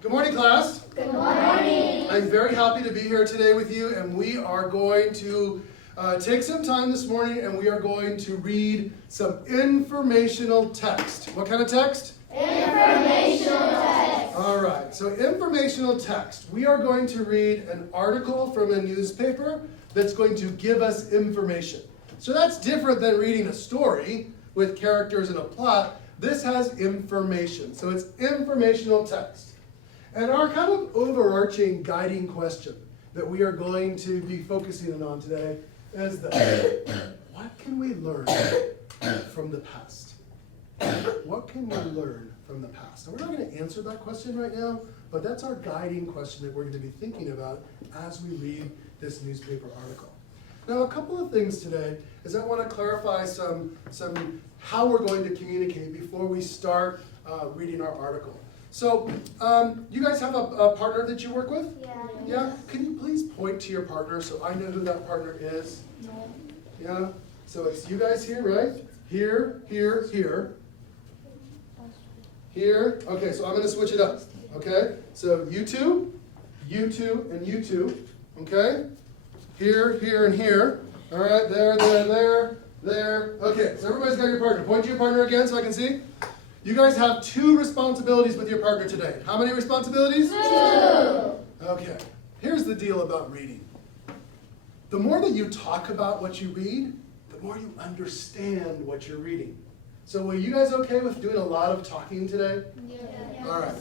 Good morning, class. Good morning. I'm very happy to be here today with you, and we are going to take some time this morning and we are going to read some informational text. What kind of text? Informational text. All right, so informational text. We are going to read an article from a newspaper that's going to give us information. So that's different than reading a story with characters and a plot. This has information, so it's informational text. And our kind of overarching guiding question that we are going to be focusing on today is this: what can we learn from the past? What can we learn from the past? And we're not going to answer that question right now, but that's our guiding question that we're going to be thinking about as we read this newspaper article. Now, a couple of things today is I want to clarify some how we're going to communicate before we start reading our article. So, you guys have a partner that you work with? Yeah. Yeah? Can you please point to your partner so I know who that partner is? No. Yeah? So it's you guys here, right? Here, here, here. Here. Okay, so I'm going to switch it up. Okay? So you two, and you two. Okay? Here, here, and here. All right, there. Okay, so everybody's got your partner. Point to your partner again so I can see. You guys have 2 responsibilities with your partner today. How many responsibilities? 2. Okay, here's the deal about reading. The more that you talk about what you read, the more you understand what you're reading. So are you guys okay with doing a lot of talking today? Yes. All right.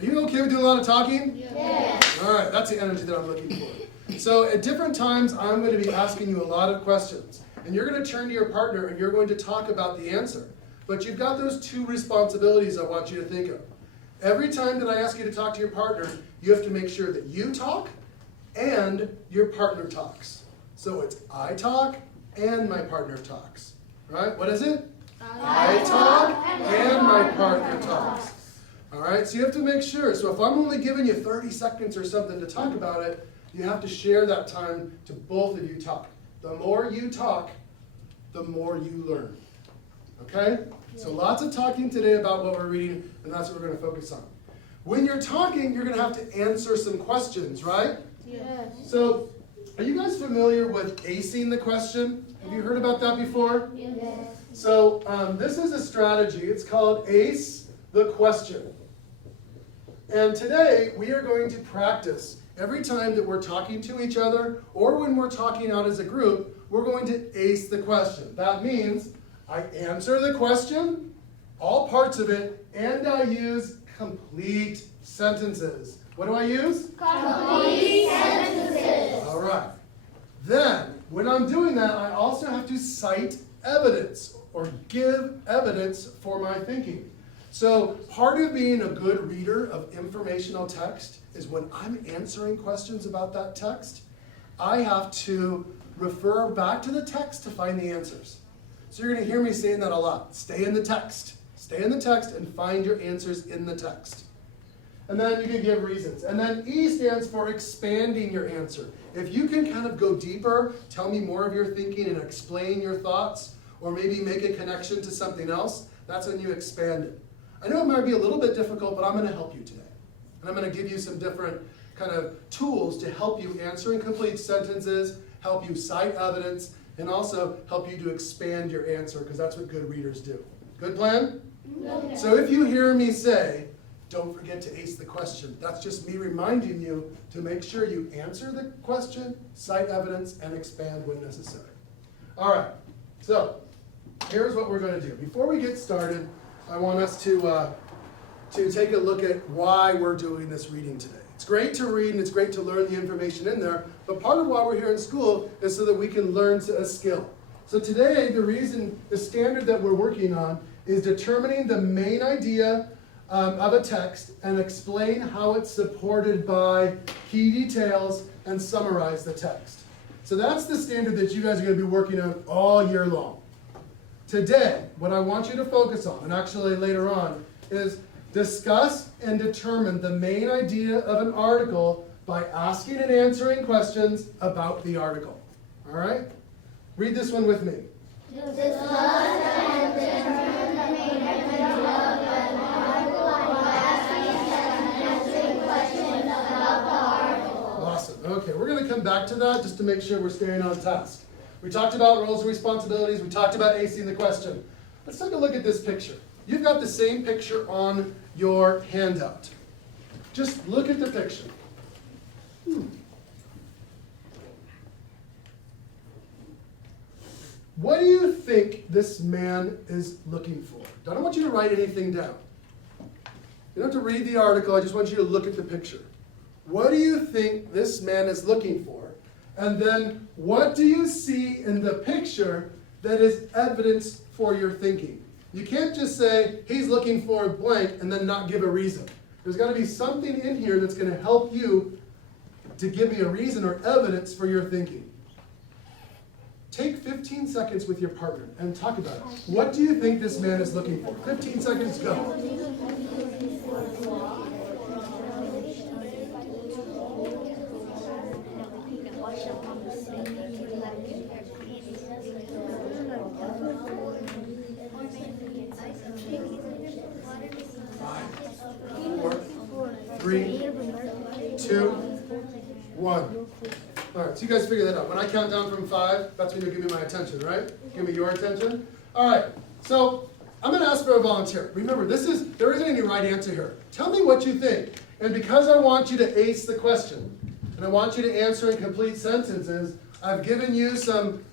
Are you okay with doing a lot of talking? Yes. All right, that's the energy that I'm looking for. So at different times, I'm going to be asking you a lot of questions. And you're going to turn to your partner and you're going to talk about the answer. But you've got those 2 responsibilities I want you to think of. Every time that I ask you to talk to your partner, you have to make sure that you talk and your partner talks. So it's I talk and my partner talks. Right? What is it? I talk and my partner talks. All right? So you have to make sure. So if I'm only giving you 30 seconds or something to talk about it, you have to share that time to both of you talk. The more you talk, the more you learn. Okay? So lots of talking today about what we're reading, and that's what we're going to focus on. When you're talking, you're going to have to answer some questions, right? Yes. So, are you guys familiar with acing the question? Have you heard about that before? Yes. So, this is a strategy. It's called ace the question. And today, we are going to practice every time that we're talking to each other, or when we're talking out as a group, we're going to ace the question. That means I answer the question, all parts of it, and I use complete sentences. What do I use? Complete sentences. All right. Then, when I'm doing that, I also have to cite evidence or give evidence for my thinking. So, part of being a good reader of informational text is when I'm answering questions about that text, I have to refer back to the text to find the answers. So you're going to hear me saying that a lot. Stay in the text. Stay in the text and find your answers in the text. And then you can give reasons. And then E stands for expanding your answer. If you can kind of go deeper, tell me more of your thinking and explain your thoughts, or maybe make a connection to something else, that's when you expand it. I know it might be a little bit difficult, but I'm going to help you today. And I'm going to give you some different kind of tools to help you answer in complete sentences, help you cite evidence, and also help you to expand your answer, because that's what good readers do. Good plan? Okay. So if you hear me say, don't forget to ace the question, that's just me reminding you to make sure you answer the question, cite evidence, and expand when necessary. All right, so here's what we're going to do. Before we get started, I want us to take a look at why we're doing this reading today. It's great to read and it's great to learn the information in there, but part of why we're here in school is so that we can learn a skill. So today, the standard that we're working on is determining the main idea of a text and explain how it's supported by key details and summarize the text. So that's the standard that you guys are going to be working on all year long. Today, what I want you to focus on, and actually later on, is discuss and determine the main idea of an article by asking and answering questions about the article. All right? Read this one with me. Discuss and determine the main idea of an article by asking and answering back to that just to make sure we're staying on task. We talked about roles and responsibilities. We talked about acing the question. Let's take a look at this picture. You've got the same picture on your handout. Just look at the picture. What do you think this man is looking for? I don't want you to write anything down. You don't have to read the article. I just want you to look at the picture. What do you think this man is looking for? And then what do you see in the picture that is evidence for your thinking? You can't just say, he's looking for blank, and then not give a reason. There's got to be something in here that's going to help you to give me a reason or evidence for your thinking. Take 15 seconds with your partner and talk about it. What do you think this man is looking for? 15 seconds, go. 3, 2, 1. All right, so you guys figure that out. When I count down from 5, that's when you'll give me my attention, right? Give me your attention. All right, so I'm going to ask for a volunteer. Remember, there isn't any right answer here. Tell me what you think. And because I want you to ace the question, and I want you to answer in complete sentences, I've given you some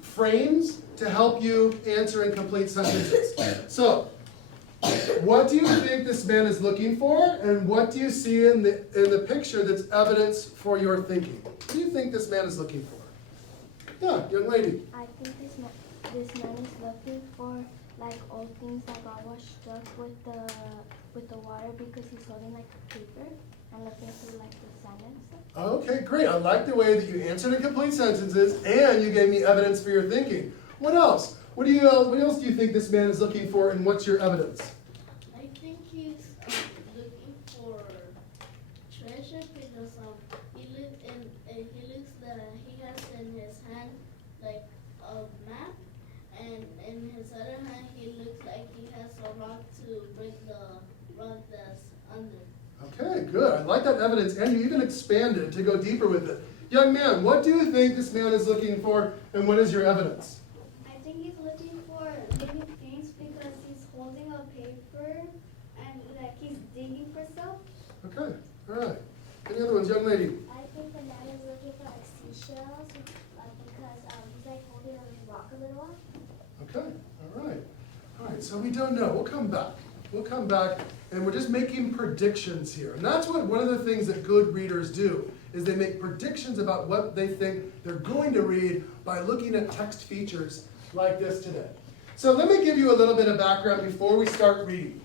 frames to help you answer in complete sentences. So, what do you think this man is looking for, and what do you see in the picture that's evidence for your thinking? What do you think this man is looking for? Yeah, young lady. I think this man is looking for like old things that got washed up with the water because he's holding like a paper and looking through like the sand and stuff. Okay, great. I like the way that you answered in complete sentences and you gave me evidence for your thinking. What else? What else do you think this man is looking for, and what's your evidence? I think he's looking for treasure because he looks that he has in his hand like a map, and in his other hand he looks like he has a rock to break the rock that's under. Okay, good. I like that evidence, and you even expanded to go deeper with it. Young man, what do you think this man is looking for, and what is your evidence? I think he's looking for living things because he's holding a paper and like he's digging for stuff. Okay, all right. Any other ones, young lady? I think the man is looking for like seashells because he's like holding a rock a little while. Okay, all right. All right, so we don't know. We'll come back. We'll come back, and we're just making predictions here. And that's what one of the things that good readers do, is they make predictions about what they think they're going to read by looking at text features like this today. So let me give you a little bit of background before we start reading.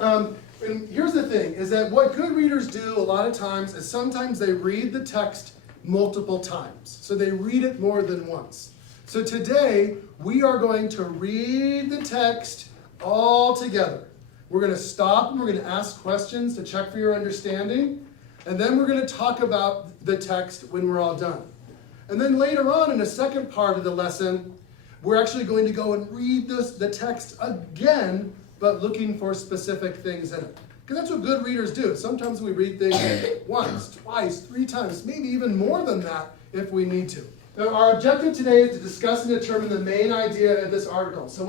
And here's the thing, is that what good readers do a lot of times is sometimes they read the text multiple times. So they read it more than once. So today, we are going to read the text all together. We're going to stop and we're going to ask questions to check for your understanding. And then we're going to talk about the text when we're all done. And then later on in the second part of the lesson, we're actually going to go and read the text again, but looking for specific things in it. Because that's what good readers do. Sometimes we read things once, twice, 3 times, maybe even more than that if we need to. Now, our objective today is to discuss and determine the main idea of this article. So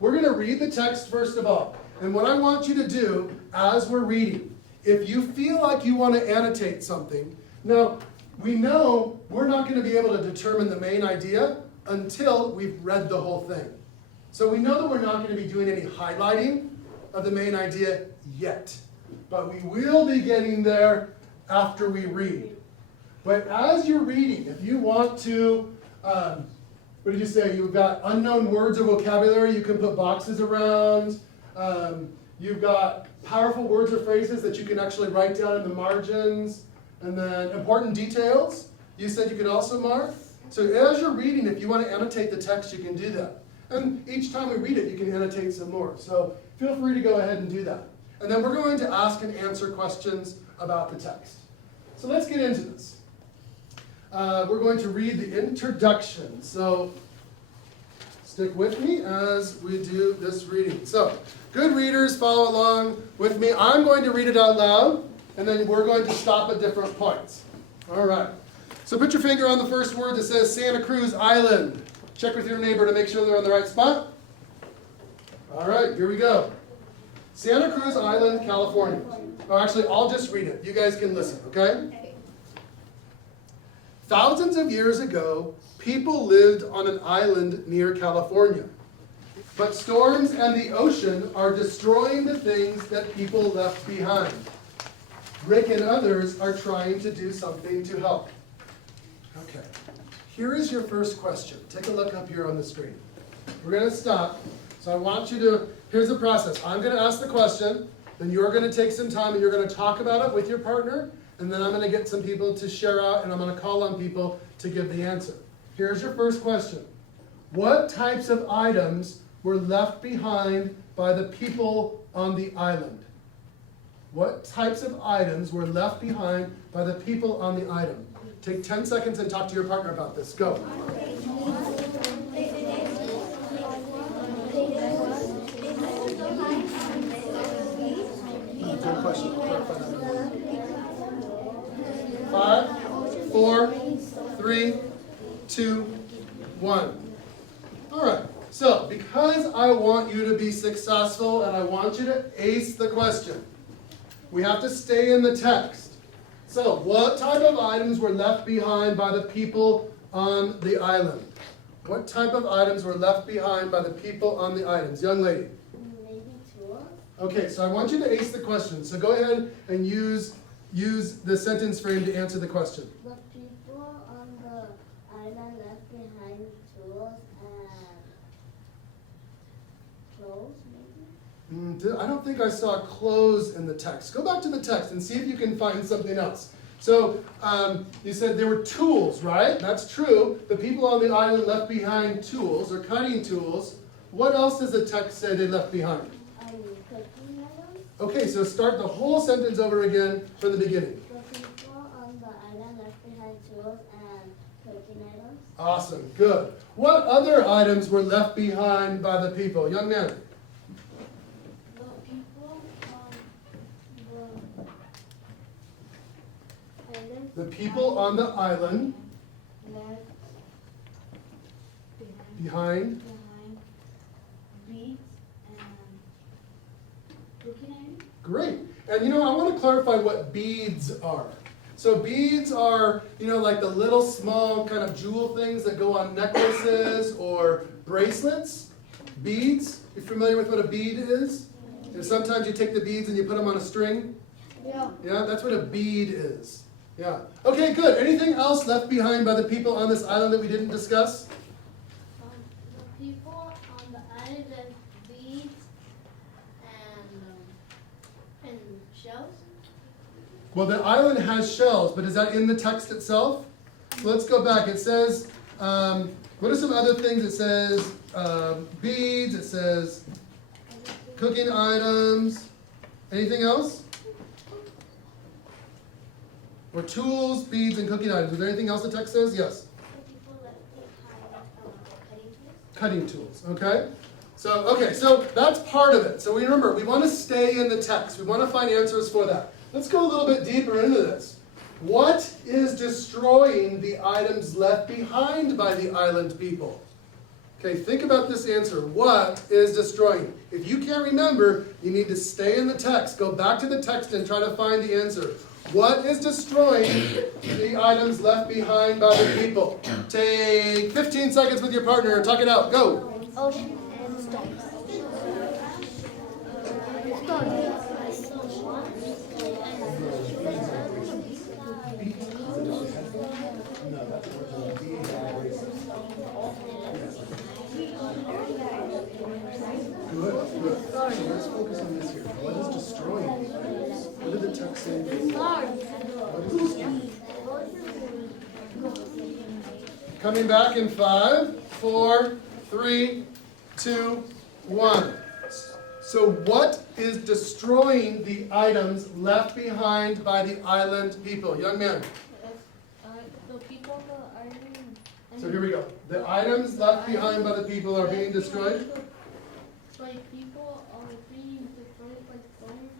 we're going to read the text first of all. And what I want you to do as we're reading, if you feel like you want to annotate something, now we know we're not going to be able to determine the main idea until we've read the whole thing. So we know that we're not going to be doing any highlighting of the main idea yet. But we will be getting there after we read. But as you're reading, if you want to, what did you say? You've got unknown words or vocabulary you can put boxes around. You've got powerful words or phrases that you can actually write down in the margins. And then important details, you said you could also mark. So as you're reading, if you want to annotate the text, you can do that. And each time we read it, you can annotate some more. So feel free to go ahead and do that. And then we're going to ask and answer questions about the text. So let's get into this. We're going to read the introduction. So stick with me as we do this reading. So good readers, follow along with me. I'm going to read it out loud, and then we're going to stop at different points. All right. So put your finger on the first word that says Santa Cruz Island. Check with your neighbor to make sure they're on the right spot. All right, here we go. Santa Cruz Island, California. Oh, actually, I'll just read it. You guys can listen, okay? Thousands of years ago, people lived on an island near California. But storms and the ocean are destroying the things that people left behind. Rick and others are trying to do something to help. Okay, here is your first question. Take a look up here on the screen. We're going to stop. So I want you to, here's the process. I'm going to ask the question, then you're going to take some time and you're going to talk about it with your partner, and then I'm going to get some people to share out and I'm going to call on people to give the answer. Here's your first question. What types of items were left behind by the people on the island? What types of items were left behind by the people on the island? Take 10 seconds and talk to your partner about this. Go. Good question. 5, 4, 3, 2, 1. All right. So, because I want you to be successful and I want you to ace the question, we have to stay in the text. So, what type of items were left behind by the people on the island? What type of items were left behind by the people on the islands? Young lady. Maybe tools. Okay, so I want you to ace the question. So go ahead and use the sentence frame to answer the question. The people on the island left behind tools and clothes, maybe? I don't think I saw clothes in the text. Go back to the text and see if you can find something else. So you said there were tools, right? That's true. The people on the island left behind tools or cutting tools. What else does the text say they left behind? Cooking items. Okay, so start the whole sentence over again from the beginning. The people on the island left behind tools and cooking items. Awesome, good. What other items were left behind by the people? Young man. The people on the island The people on the island left behind. beads and cooking items. Great. And I want to clarify what beads are. So beads are, like the little small kind of jewel things that go on necklaces or bracelets. Beads. You familiar with what a bead is? And sometimes you take the beads and you put them on a string. Yeah. Yeah, that's what a bead is. Yeah. Okay, good. Anything else left behind by the people on this island that we didn't discuss? The people on the island left beads and shells. Well, the island has shells, but is that in the text itself? Let's go back. It says, what are some other things? It says beads. It says cooking items. Anything else? Or tools, beads, and cooking items. Is there anything else the text says? Yes. The people left behind Cutting tools. Okay. So that's part of it. So remember, we want to stay in the text. We want to find answers for that. Let's go a little bit deeper into this. What is destroying the items left behind by the island people? Okay, think about this answer. What is destroying? If you can't remember, you need to stay in the text. Go back to the text and try to find the answer. What is destroying the items left behind by the people? Take 15 seconds with your partner and talk it out. Go. Ocean and storms. Good. So let's focus on this here. What is destroying these items? What did the text say? What is destroying? Coming back in 5, 4, 3, 2, 1. So what is destroying the items left behind by the island people? Young man. the people on the island. So here we go. The items left behind by the people are being destroyed. By people being destroyed by storms.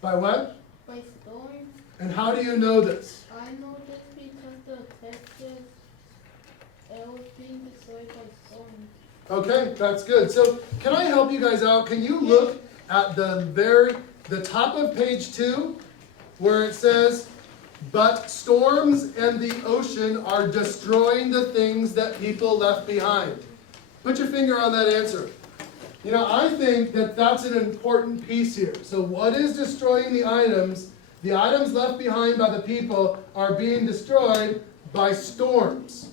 By what? By storms. And how do you know this? I know this Okay, that's good. So can I help you guys out? Can you look at the top of page 2 where it says, but storms and the ocean are destroying the things that people left behind. Put your finger on that answer. You know, I think that that's an important piece here. So what is destroying the items? The items left behind by the people are being destroyed by storms.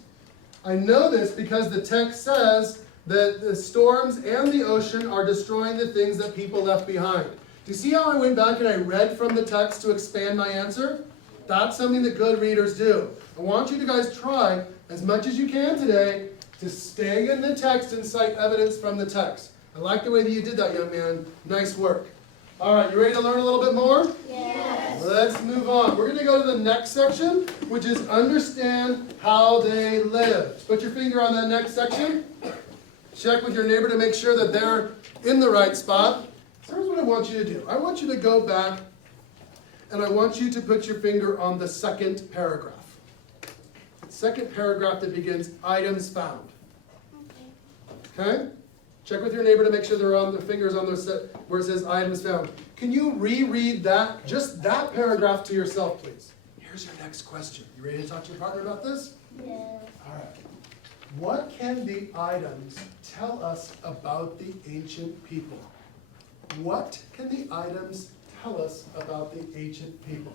I know this because the text says that the storms and the ocean are destroying the things that people left behind. Do you see how I went back and I read from the text to expand my answer? That's something that good readers do. I want you to guys try as much as you can today to stay in the text and cite evidence from the text. I like the way that you did that, young man. Nice work. All right, you ready to learn a little bit more? Yes. Let's move on. We're going to go to the next section, which is understand how they lived. Put your finger on that next section. Check with your neighbor to make sure that they're in the right spot. So here's what I want you to do. I want you to go back and I want you to put your finger on the second paragraph. Second paragraph that begins items found. Okay? Check with your neighbor to make sure they're on their fingers on their set where it says items found. Can you reread that, just that paragraph to yourself, please? Here's your next question. You ready to talk to your partner about this? Yes. All right. What can the items tell us about the ancient people? What can the items tell us about the ancient people?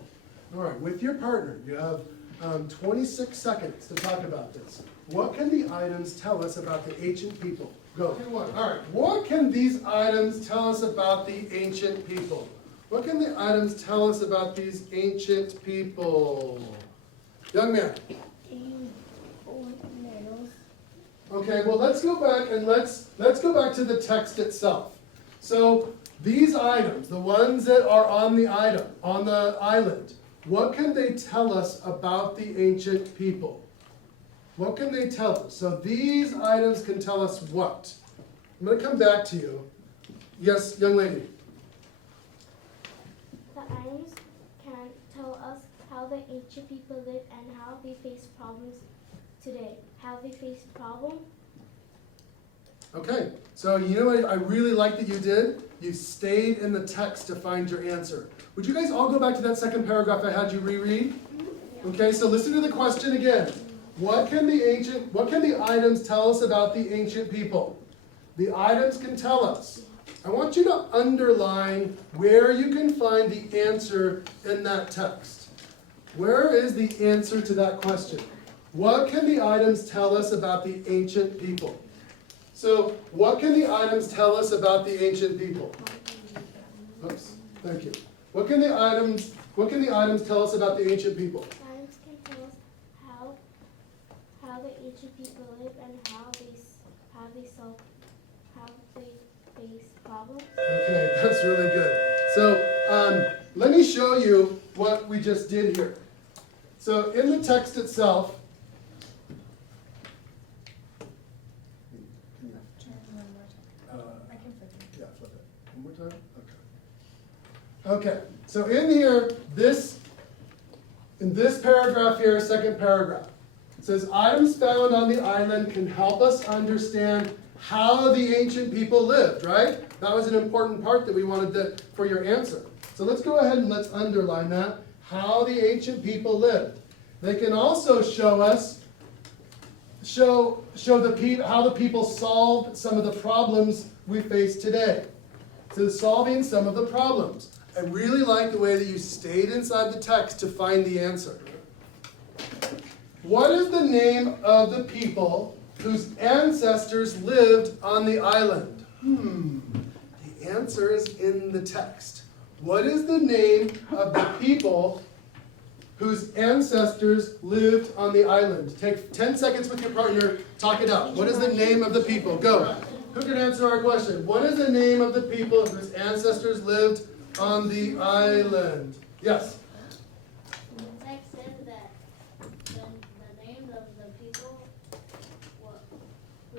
All right, with your partner, you have 26 seconds to talk about this. What can the items tell us about the ancient people? Go. All right, what can these items tell us about the ancient people? What can the items tell us about these ancient people? Young man. Okay, well let's go back and let's go back to the text itself. So these items, the ones that are on the island, what can they tell us about the ancient people? What can they tell us? So these items can tell us what? I'm going to come back to you. Yes, young lady. The items can tell us how the ancient people lived and how they face problems today. How they face problems. Okay, so you know what I really like that you did? You stayed in the text to find your answer. Would you guys all go back to that second paragraph I had you reread? Okay, so listen to the question again. What can the items tell us about the ancient people? The items can tell us. I want you to underline where you can find the answer in that text. Where is the answer to that question? What can the items tell us about the ancient people? So, what can the items tell us about the ancient people? Oops, thank you. What can the items tell us about the ancient people? Items can tell us how the ancient people live and how they face problems. Okay, that's really good. So, let me show you what we just did here. So, in the text itself, yeah, flip it. One more time? Okay. Okay, so in here, in this paragraph here, second paragraph, it says, items found on the island can help us understand how the ancient people lived, right? That was an important part that we wanted for your answer. So let's go ahead and let's underline that, how the ancient people lived. They can also show us, how the people solved some of the problems we face today. So solving some of the problems. I really like the way that you stayed inside the text to find the answer. What is the name of the people whose ancestors lived on the island? The answer is in the text. What is the name of the people whose ancestors lived on the island? Take 10 seconds with your partner, talk it out. What is the name of the people? Go. Who can answer our question? What is the name of the people whose ancestors lived on the island? Yes? The text says that the name of the people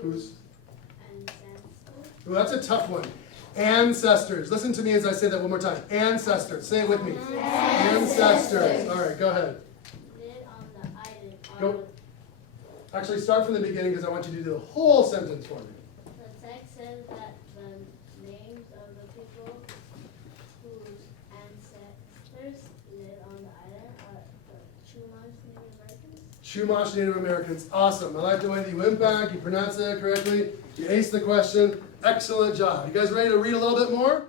Whose? ancestors. Well, that's a tough one. Ancestors. Listen to me as I say that one more time. Ancestors. Say it with me. Ancestors. All right, go ahead. Lived on the island. Go. Actually, start from the beginning because I want you to do the whole sentence for me. Chumash Native Americans. Awesome. I like the way that you went back, you pronounced that correctly, you aced the question. Excellent job. You guys ready to read a little bit more?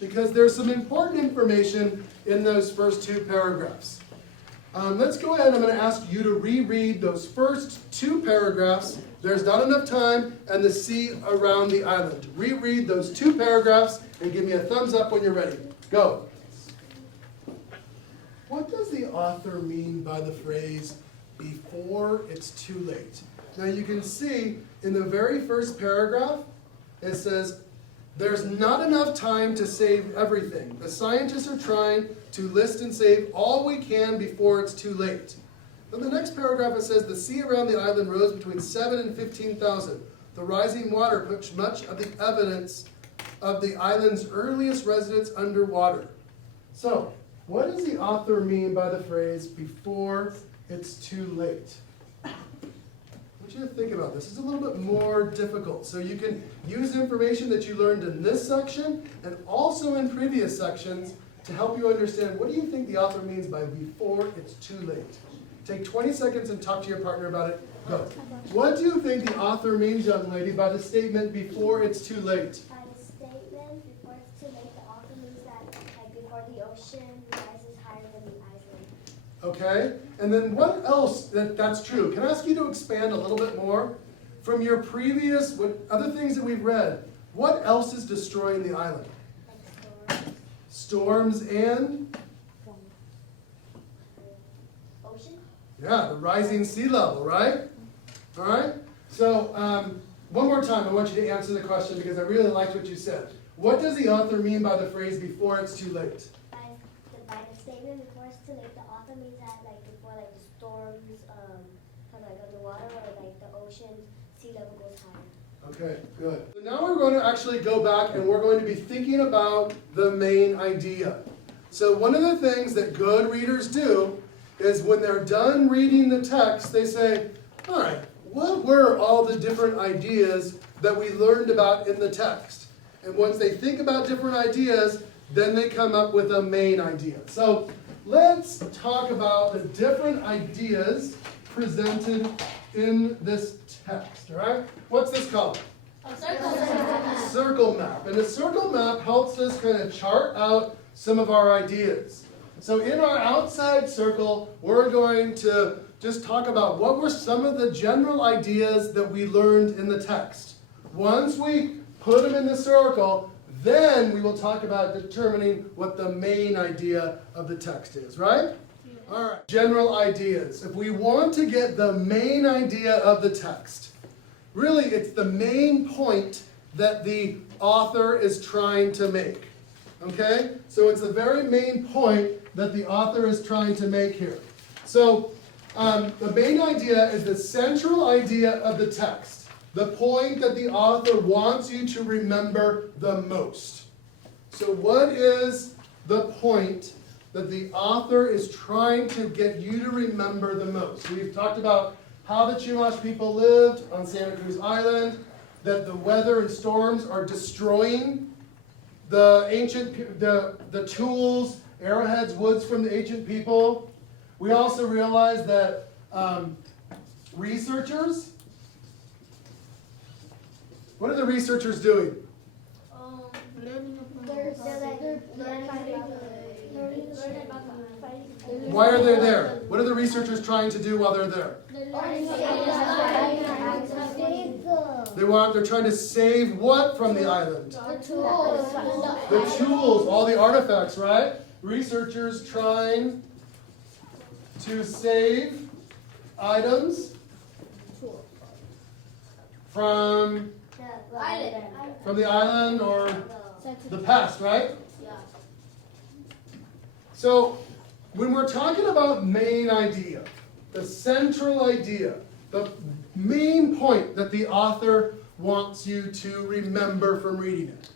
Because there's some important information in those first two paragraphs. Let's go ahead. I'm going to ask you to reread those first two paragraphs. There's not enough time, and the sea around the island. Reread those two paragraphs and give me a thumbs up when you're ready. Go. What does the author mean by the phrase, before it's too late? Now you can see in the very first paragraph, it says, there's not enough time to save everything. The scientists are trying to list and save all we can before it's too late. Then the next paragraph, it says, the sea around the island rose between 7,000 and 15,000. The rising water put much of the evidence of the island's earliest residents underwater. So, what does the author mean by the phrase, before it's too late? I want you to think about this. It's a little bit more difficult. So you can use information that you learned in this section and also in previous sections to help you understand what do you think the author means by before it's too late. Take 20 seconds and talk to your partner about it. Go. What do you think the author means, young lady, by the statement before it's too late? By the statement, before it's too late, the author means that like before the ocean rises higher than the island. Okay, and then what else that's true? Can I ask you to expand a little bit more? From your previous, other things that we've read, what else is destroying the island? Like Storms and? ocean? Yeah, the rising sea level, right? All right, so one more time, I want you to answer the question because I really liked what you said. What does the author mean by the phrase, before it's too late? By the statement, before it's too late, the author means that like before like the storms come like underwater or like the ocean sea level goes higher. Okay, good. So now we're going to actually go back and we're going to be thinking about the main idea. So one of the things that good readers do is when they're done reading the text, they say, all right, what were all the different ideas that we learned about in the text? And once they think about different ideas, then they come up with a main idea. So let's talk about the different ideas presented in this text, all right? What's this called? A circle map. Circle map. And the circle map helps us kind of chart out some of our ideas. So in our outside circle, we're going to just talk about what were some of the general ideas that we learned in the text. Once we put them in the circle, then we will talk about determining what the main idea of the text is, right? All right, general ideas. If we want to get the main idea of the text, really it's the main point that the author is trying to make. Okay? So it's the very main point that the author is trying to make here. So the main idea is the central idea of the text. The point that the author wants you to remember the most. So what is the point that the author is trying to get you to remember the most? We've talked about how the Chumash people lived on Santa Cruz Island, that the weather and storms are destroying the ancient, the tools, arrowheads, woods from the ancient people. We also realize that researchers, what are the researchers doing? Learning Why are they there? What are the researchers trying to do while they're there? They're trying to save what from the island? The tools, all the artifacts, right? Researchers trying to save items from the island or the past, right? Yeah. So when we're talking about main idea, the central idea, the main point that the author wants you to remember from reading it,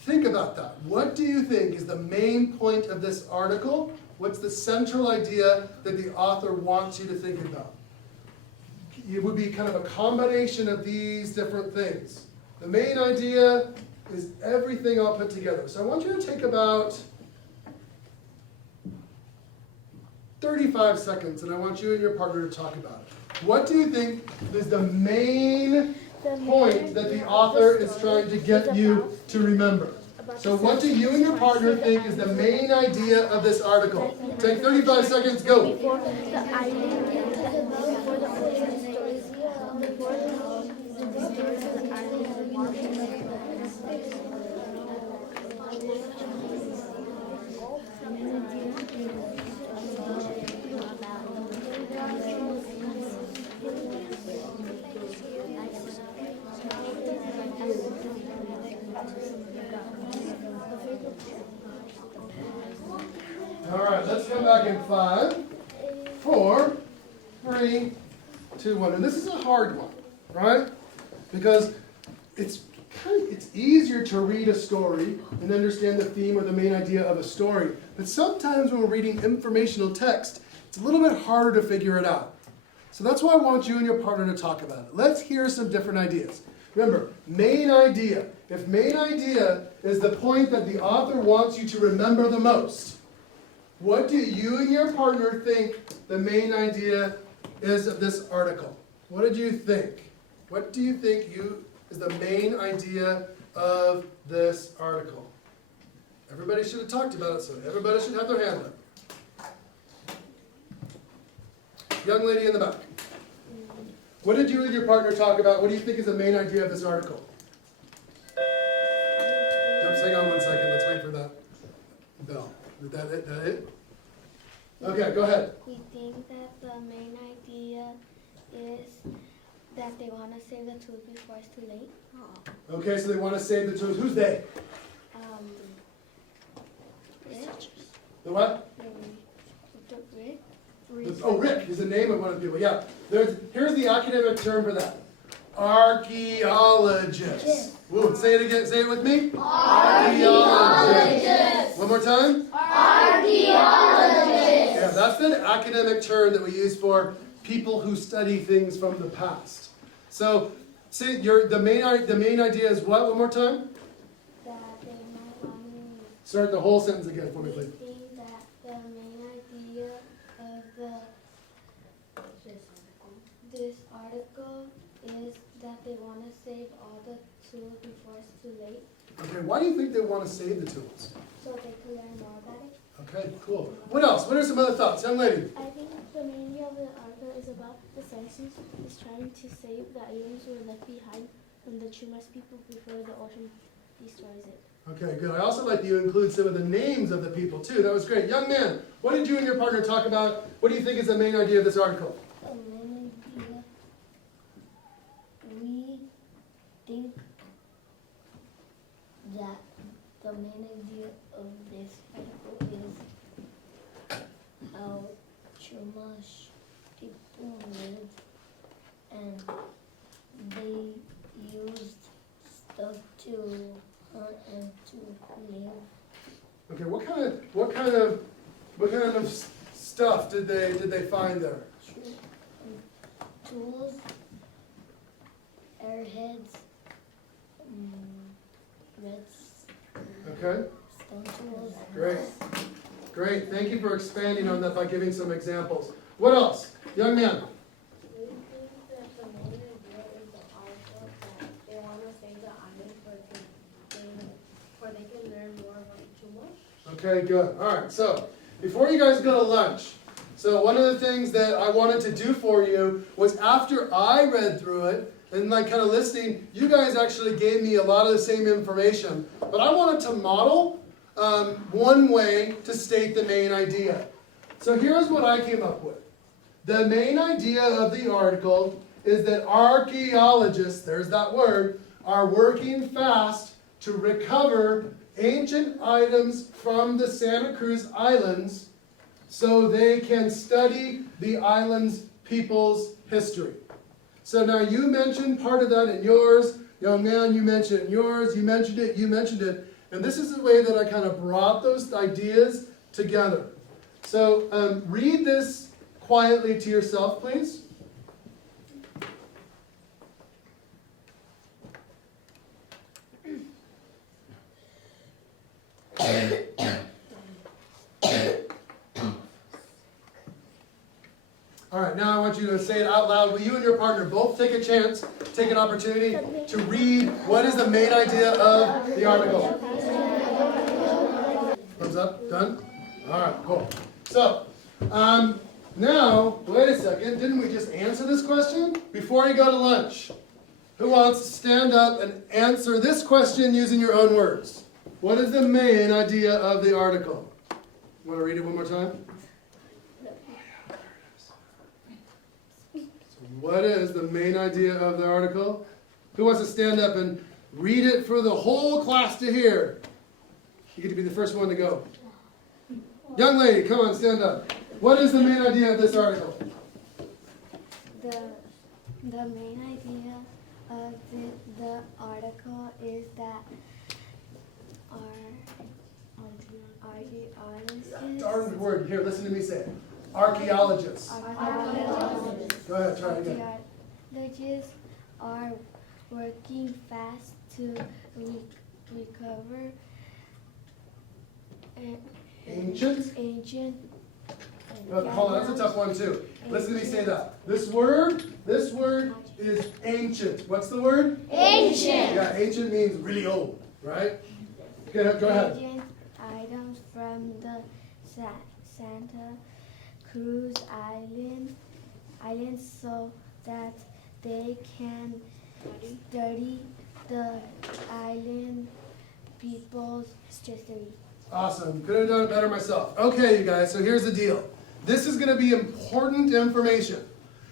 think about that. What do you think is the main point of this article? What's the central idea that the author wants you to think about? it would be kind of a combination of these different things. The main idea is everything all put together. So I want you to take about 35 seconds, and I want you and your partner to talk about it. What do you think is the main point that the author is trying to get you to remember? So what do you and your partner think is the main idea of this article? Take 35 seconds, go. Before the island, before the ocean stories, before the stories of the island, All right, let's come back in 5, 4, 3, 2, 1. And this is a hard one, right? Because it's easier to read a story and understand the theme or the main idea of a story. But sometimes when we're reading informational text, it's a little bit harder to figure it out. So that's why I want you and your partner to talk about it. Let's hear some different ideas. Remember, main idea. If main idea is the point that the author wants you to remember the most, what do you and your partner think the main idea is of this article? What did you think? What do you think is the main idea of this article? Everybody should have talked about it, so everybody should have their hand up. Young lady in the back. What did you and your partner talk about? What do you think is the main idea of this article? Just hang on one second. Let's wait for that bell. Is that it? Okay, go ahead. we think that the main idea is that they want to save the tools before it's too late. Okay, so they want to save the tools. Who's they? Researchers. The what? Rick. Rick is the name of one of the people. Yeah. Here's the academic term for that. Archaeologists. Whoa, say it again. Say it with me. Archaeologists. One more time. Archaeologists. Yeah, that's the academic term that we use for people who study things from the past. So, see, the main idea is what? One more time. That they might want to Start the whole sentence again for me, please. We think that the main idea of this article is that they want to save all the tools before it's too late, Okay, why do you think they want to save the tools? so they can learn more about it. Okay, cool. What else? What are some other thoughts? Young lady. I think the main idea of the article is about the census is trying to save the items were left behind from the Chumash people before the ocean destroys it. Okay, good. I also like that you include some of the names of the people too. That was great. Young man, what did you and your partner talk about? What do you think is the main idea of this article? The main idea, we think that the main idea of this article is how Chumash people live, and they used stuff to hunt and to live. Okay, what kind of stuff did they find there? Tools, airheads, reds, Okay, stone tools. great. Great. Thank you for expanding on that by giving some examples. What else? Young man. We think that the main idea is the article that they want to save the island for they can learn more about Chumash. Okay, good. All right, so before you guys go to lunch, so one of the things that I wanted to do for you was after I read through it and like kind of listening, you guys actually gave me a lot of the same information, but I wanted to model one way to state the main idea. So here's what I came up with. The main idea of the article is that archaeologists, there's that word, are working fast to recover ancient items from the Santa Cruz Islands so they can study the island's people's history. So now you mentioned part of that in yours. Young man, you mentioned it in yours. You mentioned it. And this is the way that I kind of brought those ideas together. So read this quietly to yourself, please. All right, now I want you to say it out loud. Will you and your partner both take a chance, take an opportunity to read what is the main idea of the article? Thumbs up, done? All right, cool. So, now, wait a second, didn't we just answer this question? Before you go to lunch, who wants to stand up and answer this question using your own words? What is the main idea of the article? Want to read it one more time? What is the main idea of the article? Who wants to stand up and read it for the whole class to hear? You get to be the first one to go. Young lady, come on, stand up. What is the main idea of this article? The main idea of the article is that archaeologists. Darn word. Here, listen to me say it. Archaeologists. Go ahead, try it again. Archaeologists are working fast to recover Ancient. Hold on, that's a tough one too. Listen to me say that. This word is ancient. What's the word? Ancient. Yeah, ancient means really old, right? Okay, go ahead. Ancient items from the Santa Cruz Islands so that they can study the island people's history. Awesome. Could have done it better myself. Okay, you guys, so here's the deal. This is going to be important information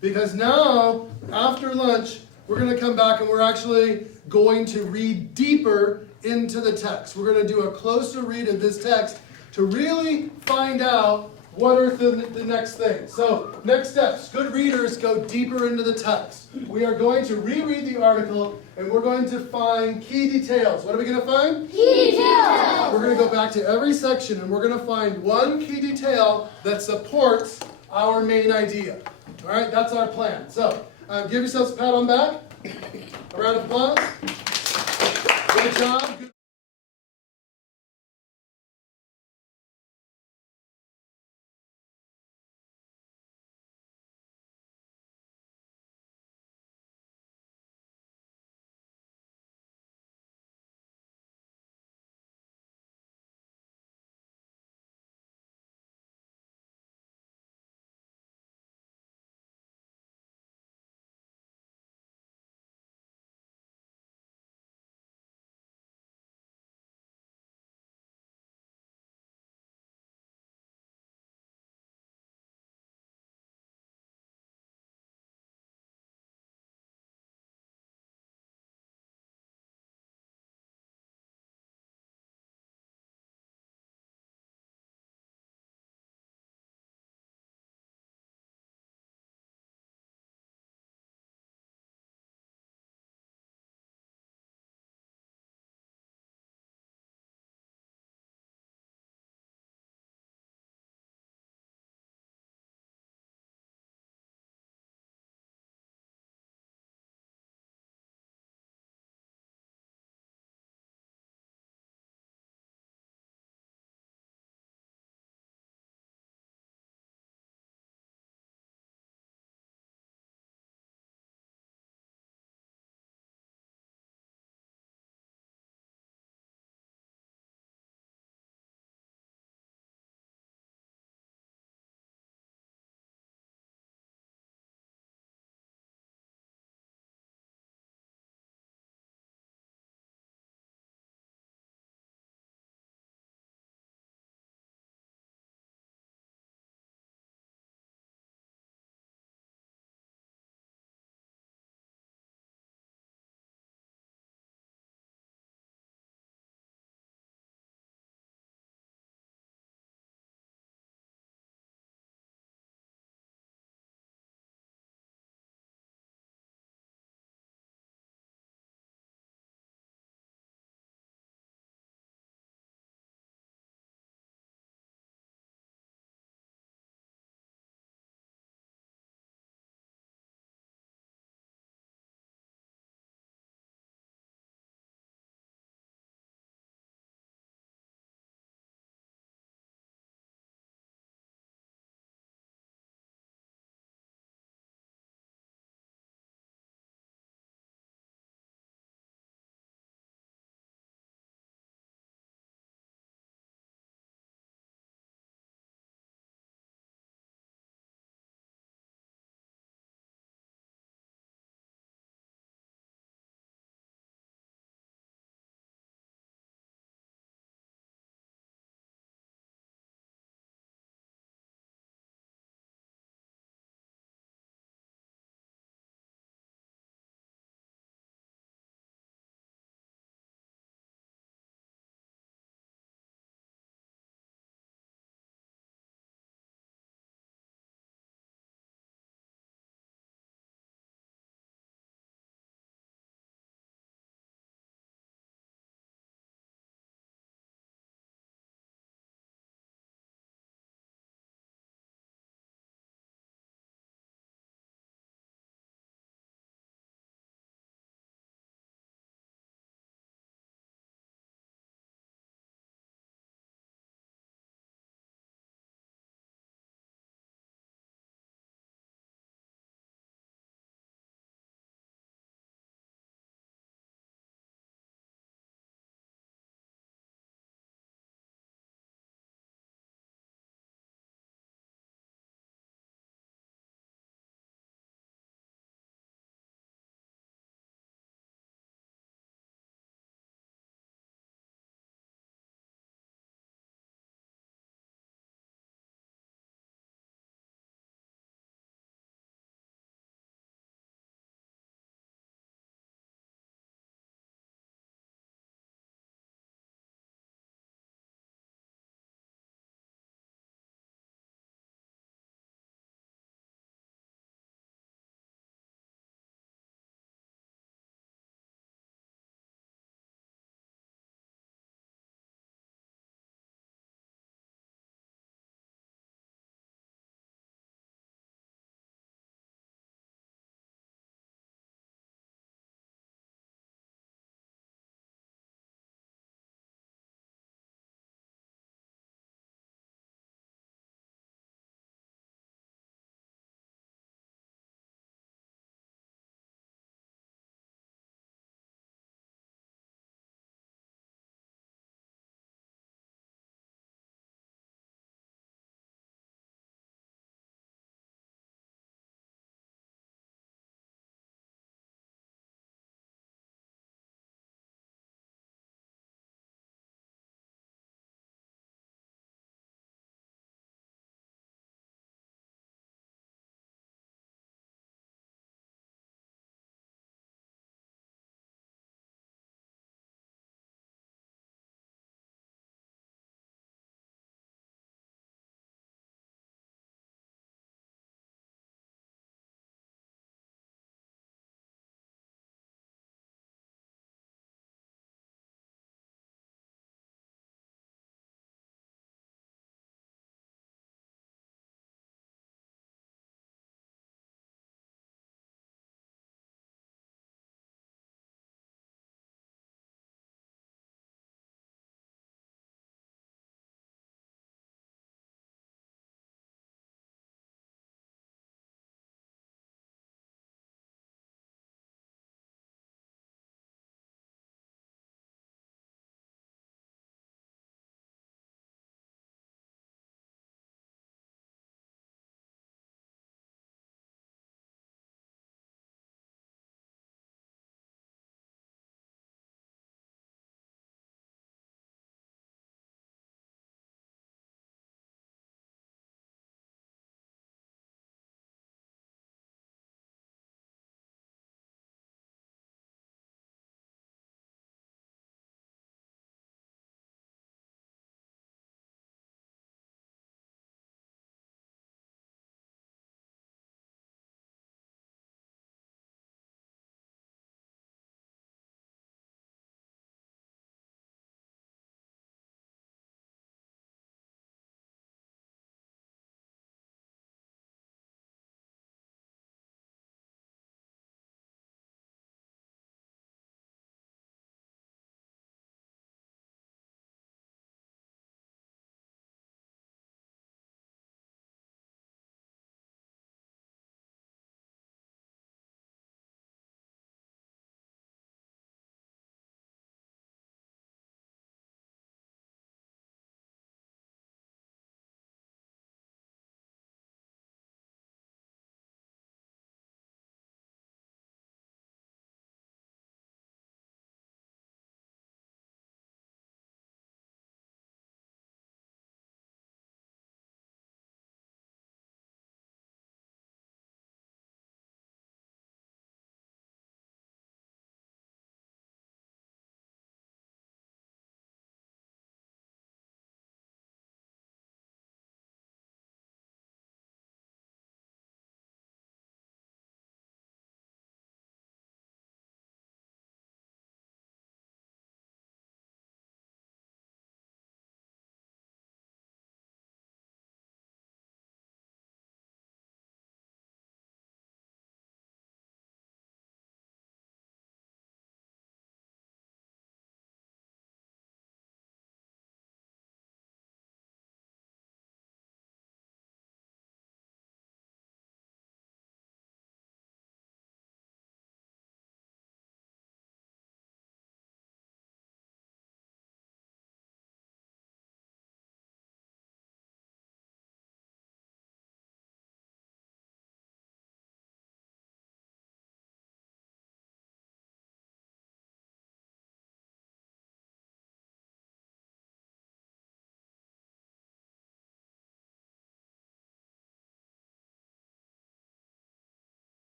because now, after lunch, we're going to come back and we're actually going to read deeper into the text. We're going to do a closer read of this text to really find out what are the next things. So, next steps. Good readers go deeper into the text. We are going to reread the article and we're going to find key details. What are we going to find? Key details. We're going to go back to every section and we're going to find one key detail that supports our main idea. All right, that's our plan. So, give yourselves a pat on the back. A round of applause. Good job.